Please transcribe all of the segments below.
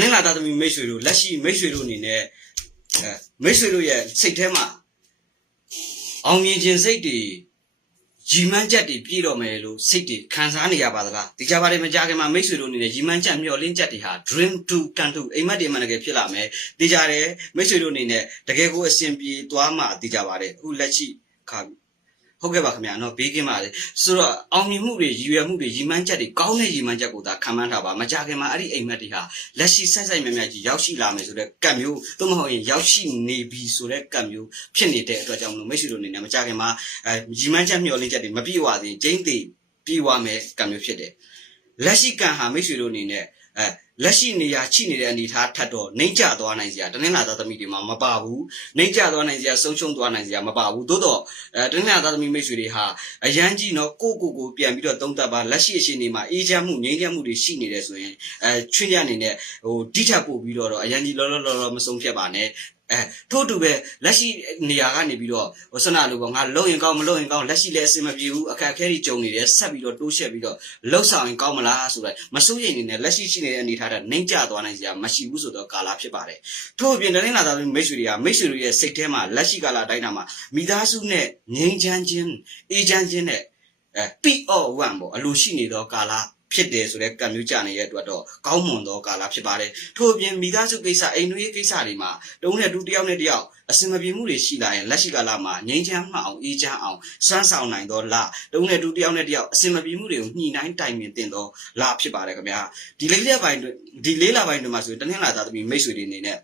နင်းလာသားသမီးမိတ်ဆွေတို့လက်ရှိမိတ်ဆွေတို့အနေနဲ့အဲမိတ်ဆွေတို့ရဲ့စိတ်ထဲမှာအောင်မြင်ခြင်းစိတ်တွေရီမန်းချက်တွေပြည့်တော့မယ်လို့စိတ်တွေခံစားနေရပါသလားဒီကြပါတယ်မကြခင်မှာမိတ်ဆွေတို့အနေနဲ့ရီမန်းချက်မျှော်လင့်ချက်တွေဟာ dream to can to အိမ်မက်တွေမှတကယ်ဖြစ်လာမယ်ဒီကြတယ်မိတ်ဆွေတို့အနေနဲ့တကယ်ကိုအစဉ်ပြေသွားမှဒီကြပါတယ်အခုလက်ရှိခါပြီ ဟုတ်ကဲ့ပါခင်ဗျာနော်ဘေးကင်းပါလေဆိုတော့အောင်မြင်မှုတွေရည်ရွယ်မှုတွေရည်မှန်းချက်တွေကောင်းတဲ့ရည်မှန်းချက်ကိုသာခံမှန်းထားပါမကြခင်မှာအဲ့ဒီအိမ်မက်တွေဟာလက်ရှိဆက်ဆက်မြတ်မြတ်ကြီးရောက်ရှိလာမယ်ဆိုတဲ့ကံမျိုးသို့မဟုတ်ရင်ရောက်ရှိနေပြီဆိုတဲ့ကံမျိုးဖြစ်နေတဲ့အတွက်ကြောင့်မလို့မိတ်ဆွေတို့အနေနဲ့မကြခင်မှာအဲရည်မှန်းချက်မျှော်လင့်ချက်တွေမပြည့်ဝသေးကျင်းသေးပြေးဝမယ်ကံမျိုးဖြစ်တယ်လက်ရှိကံဟာမိတ်ဆွေတို့အနေနဲ့ အဲလက်ရှိနေရာချိနေတဲ့အနေအထားထပ်တော့နှိမ့်ကျသွားနိုင်စရာတနင်္လာသားသမီးတွေမှာမပါဘူးနှိမ့်ကျသွားနိုင်စရာဆုံးရှုံးသွားနိုင်စရာမပါဘူးသို့တော့အဲတနင်္လာသားသမီးမိတ်ဆွေတွေဟာအရန်ကြီးနော်ကိုကိုကိုပြန်ပြီးတော့သုံးသပ်ပါလက်ရှိအရှင်နေမှာအေးချမ်းမှုငြိမ်းချမ်းမှုတွေရှိနေတယ်ဆိုရင်အဲချွင်းရအနေနဲ့ဟိုတိထပ်ပို့ပြီးတော့တော့အရန်ကြီးလောလောလောလောမဆုံးဖြတ်ပါနဲ့ အဲထို့တူပဲလက်ရှိနေရာကနေပြီးတော့ဟိုဆန္ဒလိုပေါ့ငါလုံရင်ကောင်းမလုံရင်ကောင်းလက်ရှိလည်းအဆင်မပြေဘူးအခက်အခဲတွေကြုံနေတယ်ဆက်ပြီးတော့တိုးရှက်ပြီးတော့လှုပ်ဆောင်ရင်ကောင်းမလားဆိုတော့မစိုးရိမ်နေနဲ့လက်ရှိရှိနေတဲ့အနေအထားကနှိမ့်ကျသွားနိုင်စရာမရှိဘူးဆိုတော့ကာလာဖြစ်ပါတယ်ထို့အပြင်တနင်္လာသားမိတ်ဆွေတွေကမိတ်ဆွေတွေရဲ့စိတ်ထဲမှာလက်ရှိကာလာတိုင်းတာမှာမိသားစုနဲ့ငြိမ်းချမ်းခြင်းအေးချမ်းခြင်းနဲ့အဲပိအော့ဝမ်ပေါ့အလိုရှိနေတော့ကာလာ ဖြစ်တယ်ဆိုတဲ့ကံမျိုးကြနေတဲ့အတွက်တော့ကောင်းမွန်သောကာလဖြစ်ပါတယ်ထို့အပြင်မိသားစုကိစ္စအိမ်တွင်းကိစ္စတွေမှာတုံးတဲ့တူတစ်ယောက်နဲ့တစ်ယောက်အစင်မပြေမှုတွေရှိလာရင်လက်ရှိကာလမှာငြိမ်းချမ်းမှအောင်အေးချမ်းအောင်စွမ်းဆောင်နိုင်သောလတုံးတဲ့တူတစ်ယောက်နဲ့တစ်ယောက်အစင်မပြေမှုတွေကိုညှိနှိုင်းတိုင်ပင်တင်သောလဖြစ်ပါတယ်ခင်ဗျာဒီလေးလပိုင်းတွေဒီလေးလပိုင်းတွေမှာဆိုရင်တနင်္လာသားသမီးမိတ်ဆွေတွေအနေနဲ့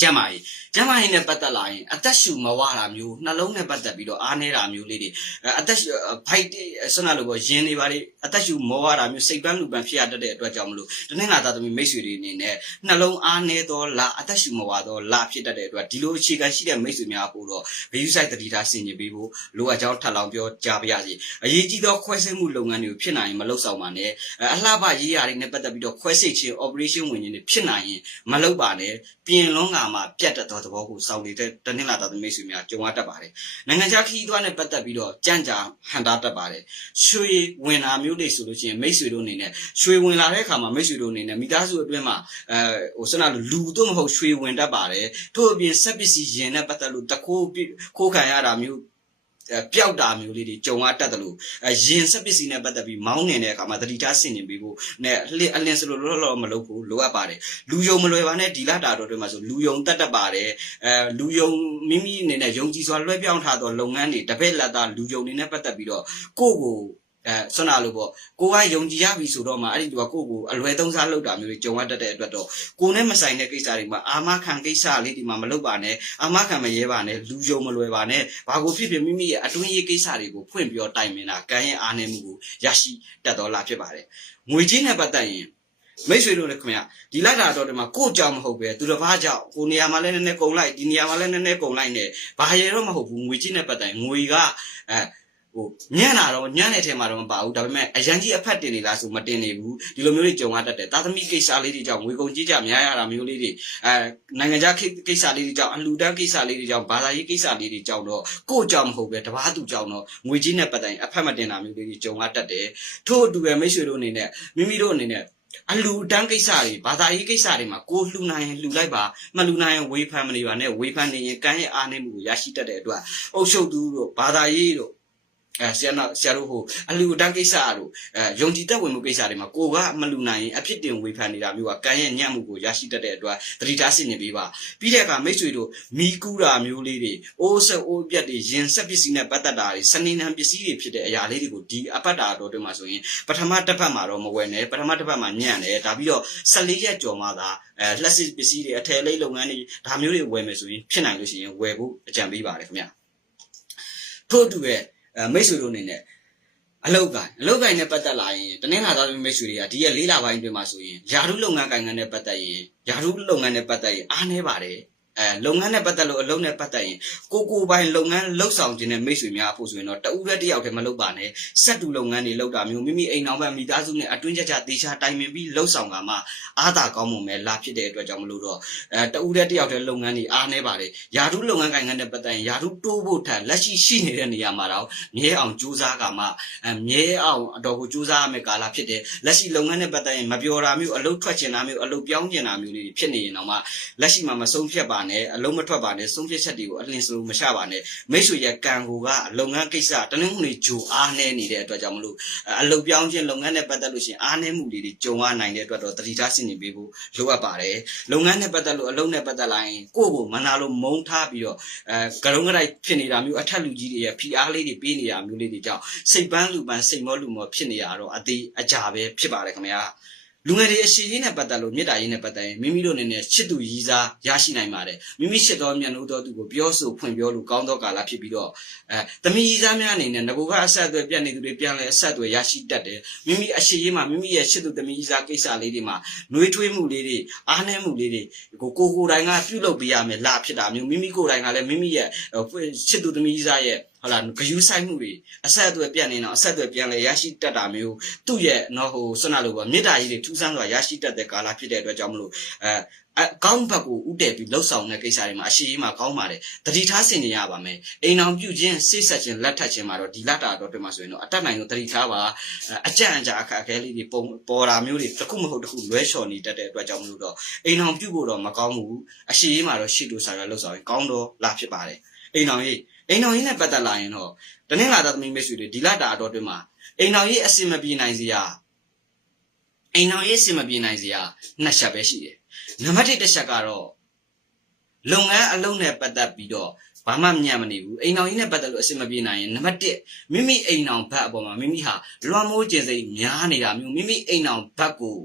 ကျမ်းမာရေးကျမ်းမာရေးနဲ့ပတ်သက်လာရင်အသက်ရှူမဝတာမျိုးနှလုံးနဲ့ပတ်သက်ပြီးတော့အားနေတာမျိုးလေးတွေအဲအသက်ရှူဖိုက်ဆွမ်းနာလို့ပေါ့ယင်းနေပါလေအသက်ရှူမောရတာမျိုးစိတ်ပန်းလူပန်းဖြစ်ရတတ်တဲ့အတွက်ကြောင့်မလို့တနင်္လာသားသမီးမိတ်ဆွေတွေအနေနဲ့နှလုံးအားနေသောလာအသက်ရှူမဝသောလာဖြစ်တတ်တဲ့အတွက်ဒီလိုအခြေခံရှိတဲ့မိတ်ဆွေများပို့တော့ဂယုစိုက်တတိထားဆင်ခြင်ပေးဖို့လိုအပ်ကြောင်းထပ်လောင်းပြောကြားပါရစေအရေးကြီးသောခွဲစိတ်မှုလုပ်ငန်းတွေကိုဖြစ်နိုင်ရင်မလုပ်ဆောင်ပါနဲ့အလှပရေးရာတွေနဲ့ပတ်သက်ပြီးတော့ခွဲစိတ်ခြင်း operation ဝင်ခြင်းတွေဖြစ်နိုင်ရင်မလုပ်ပါနဲ့ပြင်လုံးကမှာပြတ်တတ်သောသဘောကိုစောင့်နေတဲ့တနင်္လာသားသမီးမိတ်ဆွေများကြုံရတတ်ပါတယ်နိုင်ငံခြားခရီးသွားနဲ့ပတ်သက်ပြီးတော့ကြံ့ကြာဟန်တာတတ်ပါတယ်ရွှေဝင်လာမျိုးတွေဆိုလို့ရှိရင်မိတ်ဆွေတို့အနေနဲ့ရွှေဝင်လာတဲ့အခါမှာမိတ်ဆွေတို့အနေနဲ့မိသားစုအတွင်းမှာအဲဟိုစနလူတို့မဟုတ်ရွှေဝင်တတ်ပါတယ်ထို့အပြင်စက်ပစ္စည်းရင်နဲ့ပတ်သက်လို့တခိုးခိုးခံရတာမျိုးအဲ ပျောက်တာမျိုးလေးတွေကြုံရတတ်တယ်လို့အဲရင်ဆက်ပစ္စည်းနဲ့ပတ်သက်ပြီးမောင်းနေတဲ့အခါမှာသတိထားဆင်ခြင်ပေးဖို့နဲ့အလင်းအလင်းစလို့လောလောမလုပ်ဖို့လိုအပ်ပါတယ်လူယုံမလွယ်ပါနဲ့ဒီလာတာတော့တွေမှာဆိုလူယုံတတ်တတ်ပါတယ်အဲလူယုံမိမိအနေနဲ့ယုံကြည်စွာလွှဲပြောင်းထားသောလုပ်ငန်းတွေတပည့်လက်သားလူယုံတွေနဲ့ပတ်သက်ပြီးတော့ကိုယ့်ကို အဲဆွမ်းနာလို့ပေါ့ကိုကယုံကြည်ရပြီဆိုတော့မှအဲ့ဒီသူကကိုယ့်ကိုအလွယ်သုံးစားလုပ်တာမျိုးတွေကြုံရတတ်တဲ့အတွက်တော့ကိုနဲ့မဆိုင်တဲ့ကိစ္စတွေမှာအာမခံကိစ္စလေးဒီမှာမလုပ်ပါနဲ့အာမခံမရဲပါနဲ့လူယုံမလွယ်ပါနဲ့ဘာကိုဖြစ်ဖြစ်မိမိရဲ့အတွင်းရေးကိစ္စတွေကိုဖွင့်ပြောတိုင်ပင်တာကံရဲ့အားနည်းမှုကိုရရှိတတ်တော်လာဖြစ်ပါတယ်ငွေကြီးနဲ့ပတ်သက်ရင်မိတ်ဆွေတို့လည်းခင်ဗျဒီလိုက်တာတော့ဒီမှာကို့ကြောင်မဟုတ်ပဲသူတစ်ပါးကြောင့်ကိုနေရာမှာလည်းနည်းနည်းကုံလိုက်ဒီနေရာမှာလည်းနည်းနည်းကုံလိုက်နေဘာရတော့မဟုတ်ဘူးငွေကြီးနဲ့ပတ်သက်ရင်ငွေကအဲ ဟိုညံ့တာတော့ညံ့တဲ့ထဲမှာတော့မပါဘူးဒါပေမဲ့အရန်ကြီးအဖက်တင်နေလားဆိုမတင်နေဘူးဒီလိုမျိုးတွေကြုံရတတ်တယ်သာသမီကိစ္စလေးတွေကြောင့်ငွေကုန်ကြီးကြများရတာမျိုးလေးတွေအဲနိုင်ငံခြားကိစ္စလေးတွေကြောင့်အလှူဒန်းကိစ္စလေးတွေကြောင့်ဘာသာရေးကိစ္စလေးတွေကြောင့်တော့ကို့ကြောင့်မဟုတ်ပဲတပားသူကြောင့်တော့ငွေကြီးနဲ့ပတ်သက်ရင်အဖက်မတင်တာမျိုးလေးတွေကြုံရတတ်တယ်ထို့အတူပဲမိတ်ဆွေတို့အနေနဲ့မိမိတို့အနေနဲ့အလူတန်းကိစ္စတွေဘာသာရေးကိစ္စတွေမှာကိုလှူနိုင်ရင်လှူလိုက်ပါမလှူနိုင်ရင်ဝေဖန်မနေပါနဲ့ဝေဖန်နေရင်ကံရဲ့အားနည်းမှုကိုရရှိတတ်တဲ့အတွက်အုပ်ချုပ်သူတို့ဘာသာရေးတို့ အဲဆရာနာဆရာတို့ဟိုအလူတန်းကိစ္စတို့အဲယုံကြည်သက်ဝင်မှုကိစ္စတွေမှာကိုကမလူနိုင်ရင်အဖြစ်တင်ဝေဖန်နေတာမျိုးကကံရဲ့ညံ့မှုကိုရရှိတတ်တဲ့အတွက်သတိထားစစ်နေပေးပါပြီးတဲ့အခါမိတ်ဆွေတို့မိကူတာမျိုးလေးတွေအိုးဆက်အိုးပြက်တွေရင်ဆက်ပစ္စည်းနဲ့ပတ်သက်တာတွေစနေနံပစ္စည်းတွေဖြစ်တဲ့အရာလေးတွေကိုဒီအပတ်တာတော်တွေမှာဆိုရင်ပထမတစ်ပတ်မှာတော့မဝယ်နဲ့ပထမတစ်ပတ်မှာညံ့တယ်ဒါပြီးတော့14ရက်ကျော်မှသာအဲလက်စစ်ပစ္စည်းတွေအထည်လေးလုပ်ငန်းတွေဒါမျိုးတွေဝယ်မယ်ဆိုရင်ဖြစ်နိုင်လို့ရှိရင်ဝယ်ဖို့အကြံပေးပါတယ်ခင်ဗျထို့အတူရဲ့အဲ မိတ်ဆွေတို့အနေနဲ့အလောက်ကိုင်အလောက်ကိုင်နဲ့ပတ်သက်လာရင်တနင်္လာသားသမီးမိတ်ဆွေတွေကဒီရက်လေးလပိုင်းအတွင်းမှာဆိုရင်ယာရုလုပ်ငန်းကိုင်ငန်းနဲ့ပတ်သက်ရင်ယာရုလုပ်ငန်းနဲ့ပတ်သက်ရင်အားနည်းပါတယ် အဲလုပ်ငန်းနဲ့ပတ်သက်လို့အလုံးနဲ့ပတ်သက်ရင်ကိုကိုပိုင်လုပ်ငန်းလှုပ်ဆောင်ခြင်းနဲ့မိတ်ဆွေများအဖို့ဆိုရင်တော့တဦးတည်းတစ်ယောက်တည်းမလုပ်ပါနဲ့စက်တူလုပ်ငန်းတွေလုပ်တာမျိုးမိမိအိမ်အောင်ဘက်မိသားစုနဲ့အတွင်းကြကြတေချာတိုင်ပင်ပြီးလှုပ်ဆောင်ကမှအားသာကောင်းမှုပဲလာဖြစ်တဲ့အတွက်ကြောင့်မလို့တော့အဲတဦးတည်းတစ်ယောက်တည်းလုပ်ငန်းတွေအားနေပါတယ်ယာထုလုပ်ငန်းကိုင်ငန်းနဲ့ပတ်သက်ရင်ယာထုတိုးဖို့ထက်လက်ရှိရှိနေတဲ့နေရာမှာတော့မြဲအောင်ကြိုးစားကမှအဲမြဲအောင်အတော်ကိုကြိုးစားရမယ့်ကာလဖြစ်တယ်လက်ရှိလုပ်ငန်းနဲ့ပတ်သက်ရင်မပြောတာမျိုးအလုပ်ထွက်ချင်တာမျိုးအလုပ်ပြောင်းချင်တာမျိုးတွေဖြစ်နေရင်တော့မှလက်ရှိမှာမဆုံးဖြတ်ပါနဲ့အလုံးမထွက်ပါနဲ့ဆုံးဖြတ်ချက်တွေကိုအလင်းစလို့မရှပါနဲ့မိတ်ဆွေရဲ့ကံကိုကလုပ်ငန်းကိစ္စတနင်္ဂနွေဂျိုအားနေနေတဲ့အတွက်ကြောင့်မလို့အလုပ်ပြောင်းခြင်းလုပ်ငန်းနဲ့ပတ်သက်လို့ရှိရင်အားနည်းမှုတွေကြုံရနိုင်တဲ့အတွက်တော့တတိထားစီနေပေးဖို့လိုအပ်ပါတယ်လုပ်ငန်းနဲ့ပတ်သက်လို့အလုပ်နဲ့ပတ်သက်လာရင်ကိုယ့်ကိုမနာလို့မုန်းထားပြီးတော့အဲကရုံးကတိုက်ဖြစ်နေတာမျိုးအထက်လူကြီးတွေရဲ့ဖိအားလေးတွေပေးနေတာမျိုးလေးတွေကြောင့်စိတ်ပန်းလူပန်းစိတ်မောလူမောဖြစ်နေရတော့အသေးအကြပဲဖြစ်ပါတယ်ခင်ဗျာ လူငယ်တွေအရှိရေးနဲ့ပတ်သက်လို့မေတ္တာရေးနဲ့ပတ်သက်ရင်မိမိတို့အနေနဲ့ချစ်သူရည်စားရရှိနိုင်ပါတယ်မိမိချစ်တော်မြတ်လို့တော်သူကိုပြောဆိုဖွင့်ပြောလို့ကောင်းသောကာလဖြစ်ပြီးတော့အဲသမီးရည်စားများအနေနဲ့ငကိုကအဆက်အသွယ်ပြတ်နေသူတွေပြန်လဲအဆက်အသွယ်ရရှိတတ်တယ်မိမိအရှိရေးမှာမိမိရဲ့ချစ်သူသမီးရည်စားကိစ္စလေးတွေမှာနှွေးထွေးမှုလေးတွေအားနည်းမှုလေးတွေကိုကိုကိုယ်တိုင်ကပြုလုပ်ပေးရမယ်လာဖြစ်တာမျိုးမိမိကိုယ်တိုင်ကလည်းမိမိရဲ့ချစ်သူသမီးရည်စားရဲ့ ဟုတ်လားဂယူးဆိုင်မှုတွေအဆက်အသွယ်ပြတ်နေတော့အဆက်အသွယ်ပြန်လဲရရှိတတ်တာမျိုးသူ့ရဲ့နော်ဟိုဆွမ်းနာလို့ပေါ့မေတ္တာကြီးတွေထူးဆန်းစွာရရှိတတ်တဲ့ကာလဖြစ်တဲ့အတွက်ကြောင့်မလို့အဲအကောင်းဘက်ကိုဥတည်ပြီးလှုပ်ဆောင်တဲ့ကိစ္စတွေမှာအရှိကြီးမှာကောင်းပါတယ်တတိထားဆင်နေရပါမယ်အိမ်အောင်ပြုခြင်းစိတ်ဆက်ခြင်းလက်ထပ်ခြင်းမှာတော့ဒီလတာတော့တွေ့မှာဆိုရင်တော့အတက်နိုင်ဆုံးတတိထားပါအကြံအကြအခက်အခဲလေးတွေပုံပေါ်တာမျိုးတွေတစ်ခုမဟုတ်တစ်ခုလွဲချော်နေတတ်တဲ့အတွက်ကြောင့်မလို့တော့အိမ်အောင်ပြုဖို့တော့မကောင်းဘူးအရှိကြီးမှာတော့ရှိလို့ဆရာလှုပ်ဆောင်ရင်ကောင်းတော့လာဖြစ်ပါတယ်အိမ်အောင်ကြီး အိမ်အောင်ကြီးနဲ့ပတ်သက်လာရင်တော့တနင်္လာသားသမီးမိတ်ဆွေတွေဒီလတာတော့တွေ့မှာအိမ်အောင်ကြီးအစင်မပြေနိုင်စရာအိမ်အောင်ကြီးအစင်မပြေနိုင်စရာနှစ်ချက်ပဲရှိတယ်နံပါတ်1တစ်ချက်ကတော့လုပ်ငန်းအလုံးနဲ့ပတ်သက်ပြီးတော့ဘာမှညံ့မနေဘူးအိမ်အောင်ကြီးနဲ့ပတ်သက်လို့အဆင်မပြေနိုင်ရင်နံပါတ်1မိမိအိမ်အောင်ဘက်အပေါ်မှာမိမိဟာလွှမ်းမိုးခြင်းစိတ်များနေတာမျိုးမိမိအိမ်အောင်ဘက်ကို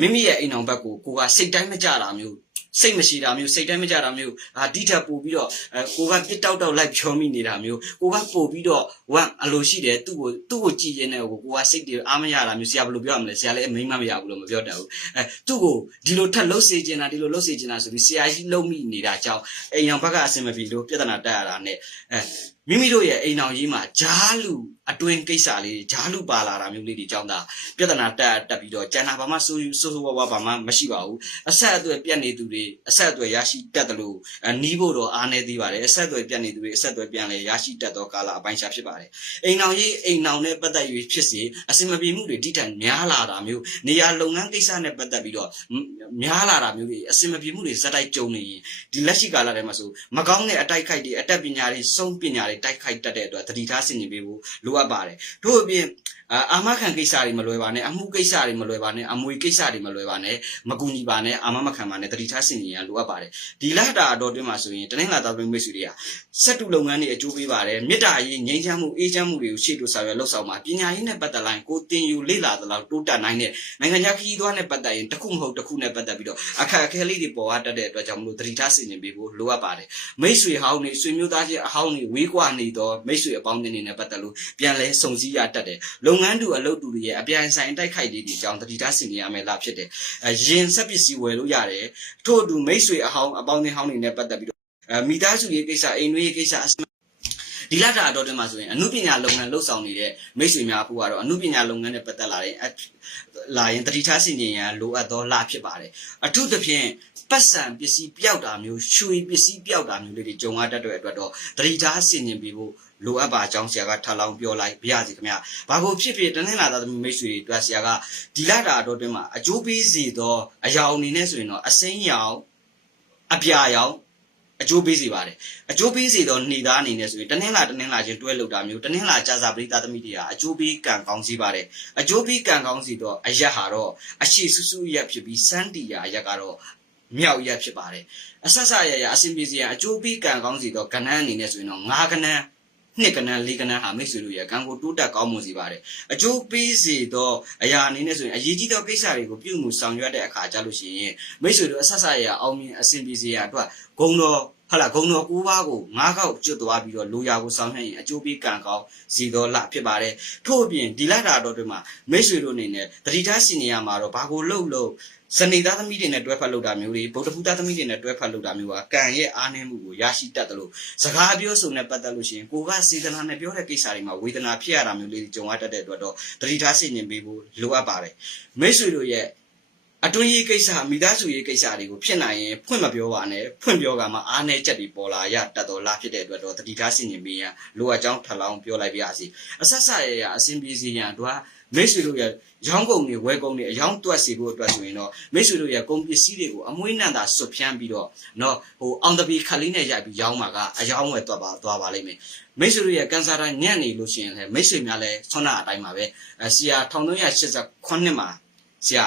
မိမိရဲ့အိမ်အောင်ဘက်ကိုကိုကစိတ်တိုင်းမကြတာမျိုး စိတ်မရှိတာမျိုးစိတ်တိုင်းမကြတာမျိုးဟာဒီထက်ပို့ပြီးတော့အဲကိုကပြစ်တောက်တောက်လိုက်ဖြောမိနေတာမျိုးကိုကပို့ပြီးတော့ဝမ်အလိုရှိတယ်သူ့ကိုသူ့ကိုကြည်ရင်လည်းကိုကိုကစိတ်တွေအားမရတာမျိုးဆရာဘယ်လိုပြောရမလဲဆရာလည်းအမိမမရဘူးလို့မပြောတတ်ဘူးအဲသူ့ကိုဒီလိုထက်လှုပ်စေချင်တာဒီလိုလှုပ်စေချင်တာဆိုပြီးဆရာကြီးလှုပ်မိနေတာကြောင့်အိမ်အောင်ဘက်ကအဆင်မပြေလို့ပြဿနာတက်ရတာနဲ့အဲမိမိတို့ရဲ့အိမ်အောင်ကြီးမှာဂျားလူ အတွင်းကိစ္စလေးဂျားလူပါလာတာမျိုးလေးတွေကြောင့်ဒါပြဿနာတက်တက်ပြီးတော့ကျန်တာဘာမှစိုးစိုးစိုးဝါးဝါဘာမှမရှိပါဘူးအဆက်အသွယ်ပြတ်နေသူတွေအဆက်အသွယ်ရရှိတတ်တယ်လို့နီးဖို့တော့အားနေသေးပါတယ်အဆက်အသွယ်ပြတ်နေသူတွေအဆက်အသွယ်ပြန်လဲရရှိတတ်သောကာလအပိုင်းခြားဖြစ်ပါတယ်အိမ်အောင်ကြီးအိမ်အောင်နဲ့ပတ်သက်၍ဖြစ်စေအစင်မပြေမှုတွေတိတန်များလာတာမျိုးနေရာလုပ်ငန်းကိစ္စနဲ့ပတ်သက်ပြီးတော့များလာတာမျိုးတွေအစင်မပြေမှုတွေဇက်တိုက်ကြုံနေရင်ဒီလက်ရှိကာလထဲမှာဆိုမကောင်းတဲ့အတိုက်ခိုက်တွေအတက်ပညာတွေစုံပညာတွေတိုက်ခိုက်တတ်တဲ့အတွက်သတိထားဆင်ခြင်ပေးဖို့လိုအပ်ပါတယ်တို့အပြင်အာအာမခံကိစ္စတွေမလွယ်ပါနဲ့အမှုကိစ္စတွေမလွယ်ပါနဲ့အမွေကိစ္စတွေမလွယ်ပါနဲ့မကူညီပါနဲ့အာမမခံပါနဲ့တတိထားဆင်ခြင်ရလိုအပ်ပါတယ်ဒီလဟတာအတော်တွင်းမှာဆိုရင်တနင်္လာသားသမီးမိတ်ဆွေတွေကစက်တူလုပ်ငန်းတွေအကျိုးပေးပါတယ်မေတ္တာရေးငြိမ်းချမ်းမှုအေးချမ်းမှုတွေကိုရှေ့တိုးဆောင်ရွက်လှုပ်ဆောင်ပါပညာရေးနဲ့ပတ်သက်လာရင်ကိုတင်ယူလေ့လာသလောက်တိုးတက်နိုင်တဲ့နိုင်ငံခြားခရီးသွားနဲ့ပတ်သက်ရင်တစ်ခုမဟုတ်တစ်ခုနဲ့ပတ်သက်ပြီးတော့အခက်အခဲလေးတွေပေါ်ရတတ်တဲ့အတွက်ကြောင့်မလို့တတိထားဆင်ခြင်ပေးဖို့လိုအပ်ပါတယ်မိတ်ဆွေဟောင်းတွေဆွေမျိုးသားချင်းအဟောင်းတွေဝေးကွာနေတော့မိတ်ဆွေအပေါင်းအသင်းတွေနဲ့ပတ်သက်လို့ပြန်လဲစုံစည်းရတတ်တယ်လုပ်ငန်းတူအလုပ်တူတွေရဲ့အပြိုင်ဆိုင်တိုက်ခိုက်လေးတွေကြောင့်တတိထားဆင်ခြင်ရမယ်လားဖြစ်တယ်အရင်ဆက်ပစ္စည်းဝယ်လို့ရတယ်ထို့အတူမိတ်ဆွေအဟောင်းအပေါင်းအသင်းဟောင်းတွေနဲ့ပတ်သက်ပြီးတော့အဲမိသားစုရေးကိစ္စအိမ်တွေရေးကိစ္စဒီလတာအတော်တွင်မှာဆိုရင်အမှုပညာလုပ်ငန်းလှုပ်ဆောင်နေတဲ့မိတ်ဆွေများအခုကတော့အမှုပညာလုပ်ငန်းနဲ့ပတ်သက်လာတဲ့လာရင်တတိထားဆင်ခြင်ရန်လိုအပ်သောလဖြစ်ပါတယ်အထူးသဖြင့်ပတ်စံပစ္စည်းပျောက်တာမျိုးရွှေပစ္စည်းပျောက်တာမျိုးလေးတွေကြုံရတတ်တဲ့အတွက်တော့တတိထားဆင်ခြင်ပြီးဖို့ လိုအပ်ပါအကြောင်းဆရာကထပ်လောင်းပြောလိုက်ပြရစီခင်ဗျ။ဘာကိုဖြစ်ဖြစ်တနင်္လာသားသမီးမိတ်ဆွေတွေအတွက်ဆရာကဒီလတာတော့တွင်မှာအကျိုးပေးစေသောအရာအနေနဲ့ဆိုရင်တော့အစိမ်းရောင်အပြာရောင်အကျိုးပေးစေပါတယ်အကျိုးပေးစေတော့နေသားအနေနဲ့ဆိုရင်တနင်္လာတနင်္လာချင်းတွဲလောက်တာမျိုးတနင်္လာကြာစာပရိသတ်သမီးတွေဟာအကျိုးပေးကံကောင်းစေပါတယ်အကျိုးပေးကံကောင်းစေတော့အရက်ဟာတော့အရှိဆူဆူရက်ဖြစ်ပြီးစန်းတီယာအရက်ကတော့မြောက်ရက်ဖြစ်ပါတယ်အဆက်ဆက်ရရအစင်ပြေစီရအကျိုးပေးကံကောင်းစီတော့ကဏ္ဍအနေနဲ့ဆိုရင်တော့ငါးကဏ္ဍ နှစ်ကဏ္ဍလေးကဏ္ဍဟာမိတ်ဆွေတို့ရဲ့ကံကိုတိုးတက်ကောင်းမွန်စေပါတယ်အကျိုးပေးစေတော့အရာအနေနဲ့ဆိုရင်အရေးကြီးသောကိစ္စတွေကိုပြုမှုဆောင်ရွက်တဲ့အခါကြလို့ရှိရင်မိတ်ဆွေတို့အဆက်ဆက်ရအောင်မြင်အစင်ပြေစီရအတွက်ဂုံတော် ဟုတ်လားဂုံတော်၉ပါးကို၅ခေါက်ကျွတ်သွားပြီးတော့လူရာကိုဆောင်နှံ့ရင်အကျိုးပေးကံကောင်းစီတော်လဖြစ်ပါတယ်ထို့အပြင်ဒီလတာတော်တွေမှာမိတ်ဆွေတို့အနေနဲ့တတိထားစီနေရမှာတော့ဘာကိုလှုပ်လို့စနေသားသမီးတွေနဲ့တွဲဖက်လုပ်တာမျိုးတွေဗုဒ္ဓဖူသားသမီးတွေနဲ့တွဲဖက်လုပ်တာမျိုးကကံရဲ့အားနည်းမှုကိုရရှိတတ်တယ်လို့စကားပြောဆိုနဲ့ပတ်သက်လို့ရှိရင်ကိုကစေတနာနဲ့ပြောတဲ့ကိစ္စတွေမှာဝေဒနာဖြစ်ရတာမျိုးလေးတွေကြုံရတတ်တဲ့အတွက်တော့တတိထားစီနေပေးဖို့လိုအပ်ပါတယ်မိတ်ဆွေတို့ရဲ့ အတွင်းရေးကိစ္စမိသားစုရေးကိစ္စတွေကိုဖြစ်နိုင်ရင်ဖွင့်မပြောပါနဲ့ဖွင့်ပြောကမှအားနည်းချက်တွေပေါ်လာရတတ်တော်လားဖြစ်တဲ့အတွက်တော့တတိထားဆင်ញင်ပေးရန်လိုအပ်ကြောင်းထပ်လောင်းပြောလိုက်ပါရစေအဆက်ဆက်ရရအစဉ်ပြေစီရန်တို့ကမိတ်ဆွေတို့ရဲ့ရောင်းကုန်တွေဝယ်ကုန်တွေအယောင်းတွက်စီဖို့အတွက်ဆိုရင်တော့မိတ်ဆွေတို့ရဲ့ကုန်ပစ္စည်းတွေကိုအမွှေးနှံတာဆွတ်ဖြန်းပြီးတော့เนาะဟိုအောင်တပီခက်လေးနဲ့ရိုက်ပြီးရောင်းမှာကအယောင်းဝယ်တွက်ပါသွားပါလိမ့်မယ်မိတ်ဆွေတို့ရဲ့ကန်ဆာတာညံ့နေလို့ရှိရင်လည်းမိတ်ဆွေများလည်းဆွမ်းနာအတိုင်းပါပဲအဲဆီယာ1389မှာဆီယာ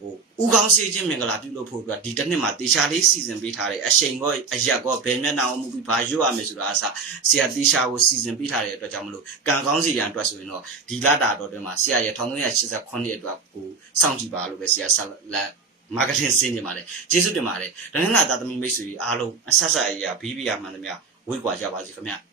ဟိုဦးကောင်းစေးချင်းမင်္ဂလာပြုလုပ်ဖို့အတွက်ဒီတစ်နှစ်မှာတေချာလေးစီစဉ်ပေးထားတယ်အချိန်ကောအရက်ကောဘယ်မျက်နှာအောင်မှုပြီးဘာရွတ်ရမယ်ဆိုတာအစဆရာတေချာကိုစီစဉ်ပေးထားတဲ့အတွက်ကြောင့်မလို့ကံကောင်းစီရန်အတွက်ဆိုရင်တော့ဒီလတာတော်တွင်မှာဆရာရဲ့1389အတွက်ကိုစောင့်ကြည့်ပါလို့ပဲဆရာဆက်လက်မာကတင်စင်းနေပါတယ်ကျေးဇူးတင်ပါတယ်တနင်္လာသားသမီးမိတ်ဆွေအားလုံးအဆက်ဆက်အရာဘီးဘီယာမှန်သမျှဝေးကွာကြပါစေခင်ဗျာ